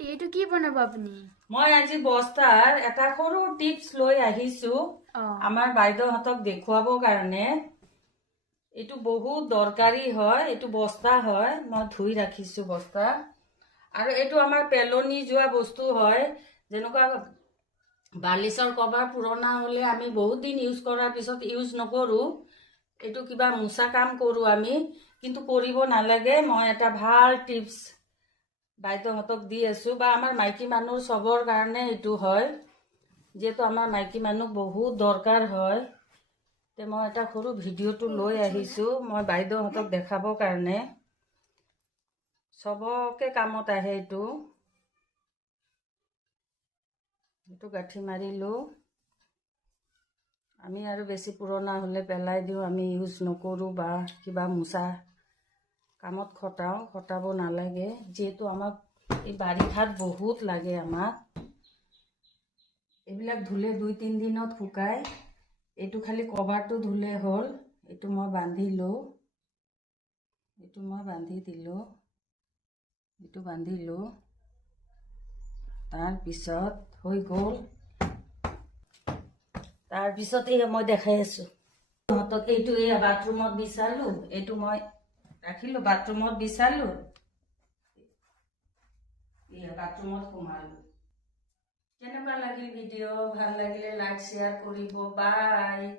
Aunty এইটো কি বনাব আপুনি? মই আজি বস্তাৰ এটা সৰু টিপস লৈ আহিছো আমাৰ বাইদেউহঁতক দেখুৱাবৰ কাৰণে। এইটো বহুত দৰকাৰী হয়, এইটো বস্তা হয়, মই ধুই ৰাখিছো বস্তা। আৰু এইটো আমাৰ পেলনি যোৱা বস্তু হয়, যেনেকুৱা বালিচৰ কভাৰ পুৰণা হলে আমি বহুত দিন ইউজ কৰাৰ পিছত ইউজ নকৰো, এইটো কিবা মোচা কাম কৰো আমি, কিন্তু কৰিব নালাগে। মই এটা ভাল টিপস বাইদেউহঁতক দি আছো, বা আমাৰ মাইকী মানুহ চবৰ কাৰণে এইটো হয়, যিহেতু আমাৰ মাইকী মানুহ বহুত দৰকাৰ হয়। তে মই এটা সৰু ভিডিঅ'টো লৈ আহিছো মই বাইদেউহঁতক দেখাবৰ কাৰণে। চবকে কামত আহে এইটো। এইটো গাঁঠি মাৰিলো। আমি আৰু বেছি পুৰণা হ'লে পেলাই দিওঁ, আমি ইউজ নকৰোঁ বা কিবা মোচা কামত খটাব নালাগে, যিহেতু আমাক এই বাৰিষাত বহুত লাগে। আমাক এইবিলাক ধুলে 2-3 দিনত শুকায়। এইটো খালি কভাৰটো ধুলে হ'ল। এইটো মই বান্ধি দিলোঁ, এইটো বান্ধিলোঁ। তাৰপিছত হৈ গ'ল। তাৰপিছত এই মই দেখাই আছো সিহঁতক। এইটো এই বাথৰুমত বিচালো, এইটো মই ৰাখিলো বাথৰুমত বিচালো, বাথৰুমত সোমালো। কেনেকুৱা লাগিল ভিডিঅ'? ভাল লাগিলে লাইক শ্বেয়াৰ কৰিব। বাই।